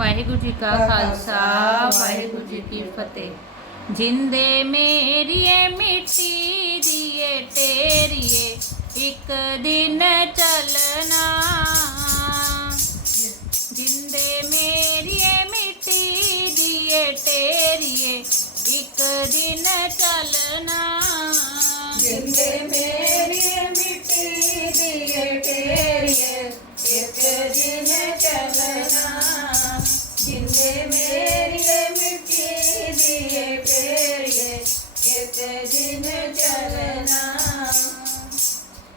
ਵਾਹਿਗੁਰੂ ਜੀ ਕਾ ਖਾਲਸਾ ਵਾਹਿਗੁਰੂ ਜੀ ਕੀ ਫਤਿਹ। ਜਿੰਦੇ ਮੇਰੀਏ ਮਿੱਟੀ ਦੀਏ ਤੇਰੀਏ ਇੱਕ ਦਿਨ ਚੱਲਣਾ। ਜਿੰਦੇ ਮੇਰੀਏ ਮਿੱਟੀ ਦੀਏ ਤੇਰੀਏ ਇੱਕ ਦਿਨ ਚੱਲਣਾ। ਜਿੰਦੇ ਮੇਰੀਏ ਮਿੱਟੀ ਦੀਏ ਤੇਰੀਏ ਇੱਕ ਦਿਨ ਚੱਲਣਾ। ਜਿੰਦੇ ਮੇਰੀਏ ਮਿੱਟੀ ਦੀਏ ਤੇਰੀਏ ਇੱਕ ਦਿਨ ਚੱਲਣਾ।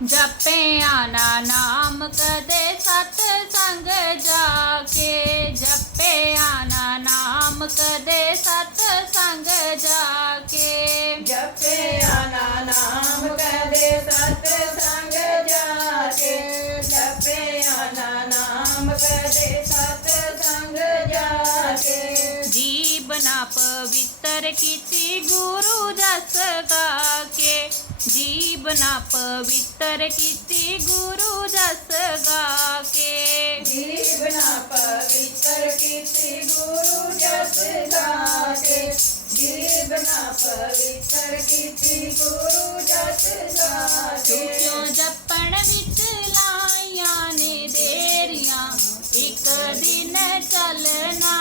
ਜਪਿਆ ਨਾ ਨਾਮ ਕਦੇ ਸਤ ਸੰਗ ਜਾ ਕੇ, ਜਪਿਆ ਨਾ ਨਾਮ ਕਦੇ ਸਤ ਸੰਗ ਜਾ ਕੇ, ਜਪਿਆ ਨਾ ਨਾਮ ਕਦੇ ਸਤ ਸੰਗ ਜਾ ਕੇ, ਜਪਿਆ ਨਾ ਨਾਮ ਕਦੇ ਸਤ ਸੰਗ ਜਾ ਕੇ। ਜੀਵਨਾ ਪਵਿੱਤਰ ਕੀਤੀ ਗੁਰੂ ਜਸ ਗਾ ਕੇ, ਜੀਵਨਾ ਪਵਿੱਤਰ ਕੀਤੀ ਗੁਰੂ ਜਸ ਗਾ ਕੇ, ਜੀਵਨਾ ਪਵਿੱਤਰ ਕੀਤੀ ਗੁਰੂ ਜਸ ਗਾ ਕੇ, ਜੀਵਨਾ ਪਵਿੱਤਰ ਕੀਤੀ ਗੁਰੂ ਜਸ ਗਾ ਤੂੰ ਕੇ। ਕਿਉਂ ਜਪਣ ਵਿੱਚ ਲਾਈਆਂ ਨੇ ਦੇਰੀਆਂ ਇੱਕ ਦਿਨ ਚੱਲਣਾ।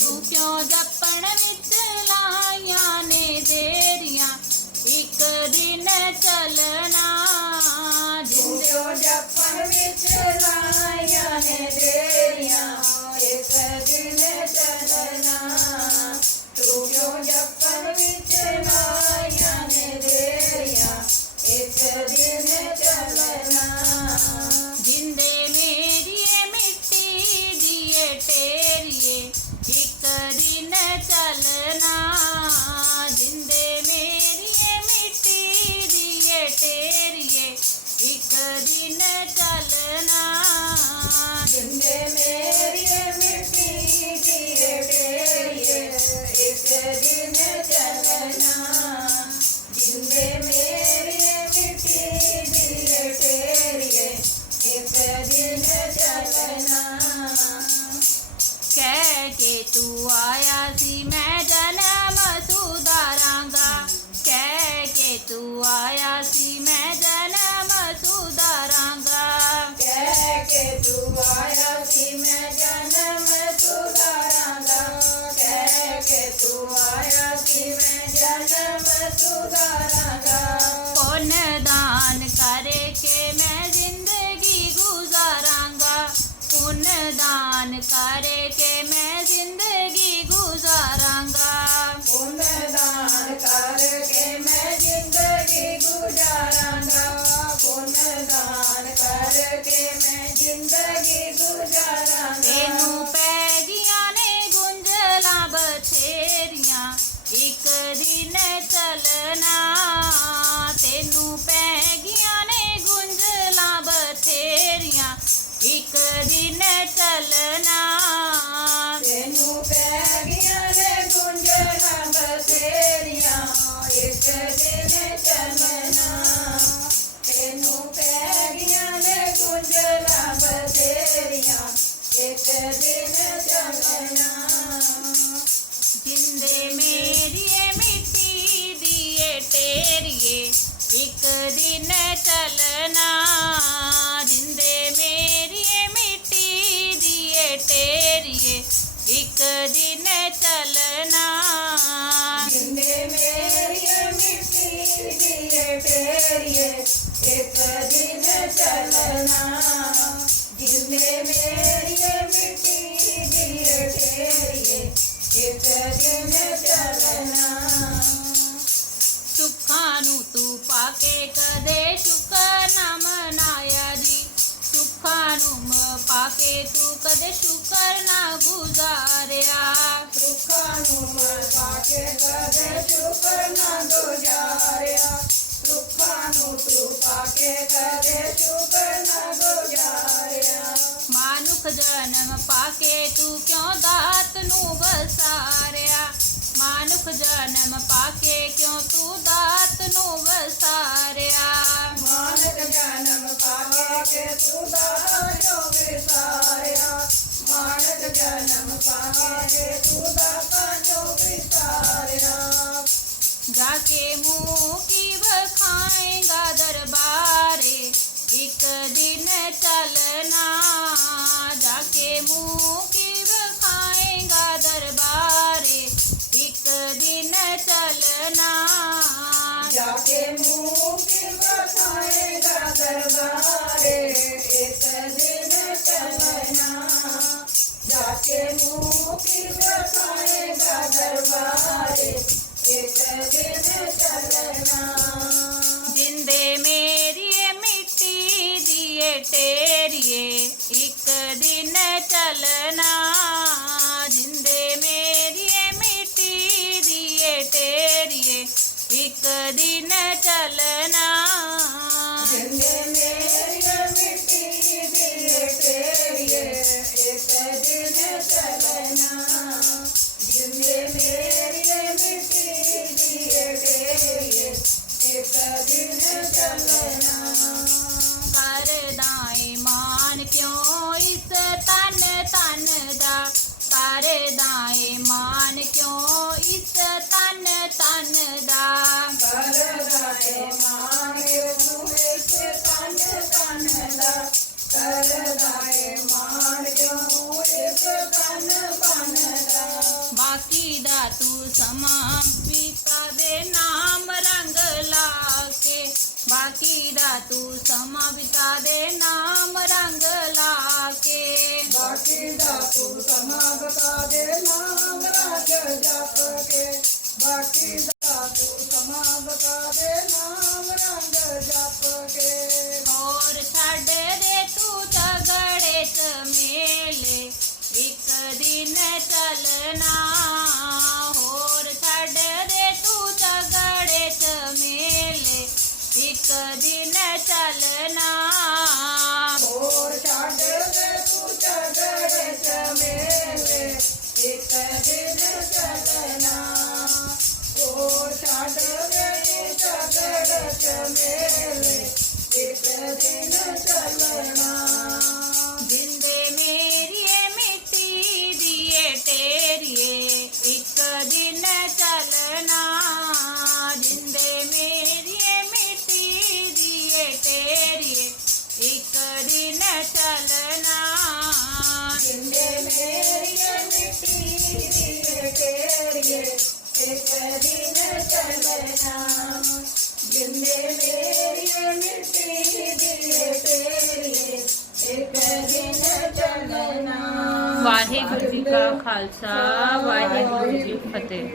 ਤੂੰ ਕਿਉਂ ਜਪਣ ਵਿੱਚ ਲਾਈਆਂ ਨੇ ਦੇਰੀਆਂ ਇੱਕ ਦਿਨ ਚੱਲਣਾ। ਤੂੰ ਕਿਉਂ ਜਪਣ ਵਿੱਚ ਲਾਈਆਂ ਨੇ ਦੇਰੀਆਂ ਇੱਕ ਦਿਨ ਚੱਲਣਾ। ਤੂੰ ਕਿਉਂ ਜਪਣ ਵਿੱਚ ਲਾਈਆਂ ਨੇ ਦੇਰੀਆਂ ਇੱਕ ਦਿਨ ਚੱਲਣਾ। ਜਿੰਦੇ ਮੇਰੀਏ ਮਿੱਟੀ ਦੀਏ ਤੇਰੀਏ ਇੱਕ ਦਿਨ ਚੱਲਣਾ। ਜਿੰਦੇ ਮੇਰੀਏ ਮਿੱਟੀ ਦੀਏ ਤੇਰੀਏ ਇੱਕ ਦਿਨ ਚੱਲਣਾ। ਜਿੰਦੇ ਮੇਰੀਏ ਮਿੱਟੀ ਦੀਏ ਤੇਰੀਏ ਇੱਕ ਦਿਨ ਚੱਲਣਾ। ਜਿੰਦੇ ਮੇਰੀਏ ਮਿੱਟੀ ਦੀਏ ਤੇਰੀਏ ਇੱਕ ਦਿਨ ਚੱਲਣਾ। ਕਹਿ ਕੇ ਤੂੰ ਆਇਆ ਸੀ ਮੈਂ ਜਨਮ ਸੁਧਾਰਾਂਗਾ, ਕਹਿ ਕੇ ਤੂੰ ਆਇਆ ਸੀ ਮੈਂ ਜਨਮ ਸੁਧਾਰਾਂਗਾ, ਕਹਿ ਕੇ ਤੂੰ ਆਇਆ ਸੀ ਮੈਂ ਜਨਮ ਸੁਧਾਰਾਂਗਾ, ਕਹਿ ਕੇ ਤੂੰ ਆਇਆ ਸੀ ਮੈਂ ਜਨਮ ਸੁਧਾਰਾਂਗਾ। ਪੁੰਨ ਦਾਨ ਕਰਕੇ ਮੈਂ ਜ਼ਿੰਦਗੀ ਗੁਜ਼ਾਰਾਂਗਾ, ਪੁੰਨ ਦਾਨ ਕਰਕੇ ਮੈਂ ਜ਼ਿੰਦਗੀ ਗੁਜ਼ਾਰਾਂਗਾ, ਪੁੰਨ ਦਾਨ ਕਰਕੇ ਮੈਂ ਜ਼ਿੰਦਗੀ ਗੁਜ਼ਾਰਾਂਗਾ, ਪੁੰਨ ਦਾਨ ਕਰਕੇ ਮੈਂ ਜ਼ਿੰਦਗੀ ਗੁਜ਼ਾਰਾਂਗਾ। ਤੈਨੂੰ ਪੈ ਗਈਆਂ ਨੇ ਗੁੰਝਲਾਂ ਬਥੇਰੀਆਂ ਇੱਕ ਦਿਨ ਚੱਲਣਾ। ਤੈਨੂੰ ਪੈ ਗਈਆਂ ਨੇ ਗੁੰਝਲਾਂ ਬਥੇਰੀਆਂ ਇੱਕ ਦਿਨ ਚੱਲਣਾ। ਤੈਨੂੰ ਪੈ ਗਈਆਂ ਨੇ ਗੁੰਝਲਾਂ ਬਥੇਰੀਆਂ ਇੱਕ ਦਿਨ ਚੱਲਣਾ। ਤੈਨੂੰ ਪੈ ਗਈਆਂ ਨੇ ਗੁੰਝਲਾਂ ਬਥੇਰੀਆਂ ਇੱਕ ਦਿਨ ਚੱਲਣਾ। ਜਿੰਦੇ ਮੇਰੀਏ ਮਿੱਟੀ ਦੀਏ ਤੇਰੀਏ ਇੱਕ ਦਿਨ ਚੱਲਣਾ। ਜਿੰਦੇ ਮੇਰੀਏ ਮਿੱਟੀ ਦੀਏ ਤੇਰੀਏ ਇੱਕ ਦਿਨ ਚੱਲਣਾ। ਜਿੰਦੇ ਮੇਰੀਏ ਮਿੱਟੀ ਦੀਏ ਤੇਰੀਏ ਇੱਕ ਦਿਨ ਚੱਲਣਾ। ਜਿੰਦੇ ਮੇਰੀਏ ਮਿੱਟੀ ਦੀਏ ਤੇਰੀਏ ਇੱਕ ਦਿਨ ਚੱਲਣਾ। ਸੁੱਖਾਂ ਨੂੰ ਤੂੰ ਪਾ ਕੇ ਕਦੇ ਸ਼ੁਕਰ ਨਾ ਮਨਾਇਆ ਜੀ, ਸੁੱਖਾਂ ਨੂੰ ਪਾ ਕੇ ਤੂੰ ਕਦੇ ਸ਼ੁਕਰ ਨਾ ਗੁਜ਼ਾਰਿਆ, ਸੁੱਖਾਂ ਨੂੰ ਪਾ ਕੇ ਕਦੇ ਸ਼ੁਕਰ ਨਾ ਗੁਜ਼ਾਰਿਆ, ਸੁੱਖਾਂ ਨੂੰ ਤੂੰ ਪਾ ਕੇ ਕਦੇ ਸ਼ੁਕਰ ਨਾ ਗੁਜ਼ਾਰਿਆ। ਮਾਨੁਖ ਜਨਮ ਪਾ ਕੇ ਤੂੰ ਕਿਉਂ ਦਾਤ ਨੂੰ ਵਸਾਰਿਆ, ਮਾਨੁਖ ਜਨਮ ਪਾ ਕੇ ਕਿਉਂ ਤੂੰ ਦਾਤ ਨੂੰ ਵਸਾਰਿਆ। ਮਾਨਕ ਜਨਮ ਪਾ ਕੇ ਤੂੰ ਦਾਤ ਨੂੰ ਵਿਸਾਰਿਆ, ਮਾਨਕ ਜਨਮ ਪਾਵਾਂਗੇ ਤੂੰ ਦਾਤਾ ਜੋ ਵਿਸਾਰਿਆ जाके मुँह की बखाएगा दरबारे एक दिन चलना जाके मुँह की बखाएगा दरबारे एक दिन चलना जाके मुँह की बखाएगा दरबारे एक दिन चलना जाके मुँह की बखाएगा दरबारे एक दिन चलना जिंदे मेरी मिट्टी दिए तेरिए एक दिन चलना जिंदे मेरी मिट्टी दिए तेरिए एक दिन चलना जिंदे मेरी मिट्टी दिए तेरिए एक दिन चलना जिंदे मेरी मिट्टी दिए तेरिए एक दिन चलना कर दाए मान क्यों इस तन तन दा कर दाए मान क्यों इस तन तन दा कर दाए मांगे तू इस तन तन दा कर दाए मान क्यों इस तन तन दा बाकी दा तू समा बीता दे नाम रंग लाके बाकी दा तू समा बिता दे नाम रंग लाके बाकी दा तू समा बता दे नाम रंग जप के बाकी दा तू समा बता दे नाम रंग जप के और छड़ दे तू झगड़े चमेले एक दिन चलना और छड़ दे तू झगड़े चमेले एक दिन चलना और छाड़ दे तू झगड़े चमेले एक दिन चलना और छाड़ दे तू झगड़े चमेले एक दिन चलना जिंदे मेरी मिट्टी दिए तेरिए एक दिन चलना जिंदे मेरी मिट्टी दिए तेरिए एक दिन चलना जिंदे मेरी मिट्टी दिए तेरिए एक दिन चलना जिंदे मेरी मिट्टी दिए तेरिए एक दिन चलना वाहिगुरु जी का खालसा वाहिगुरु जी की फतेह।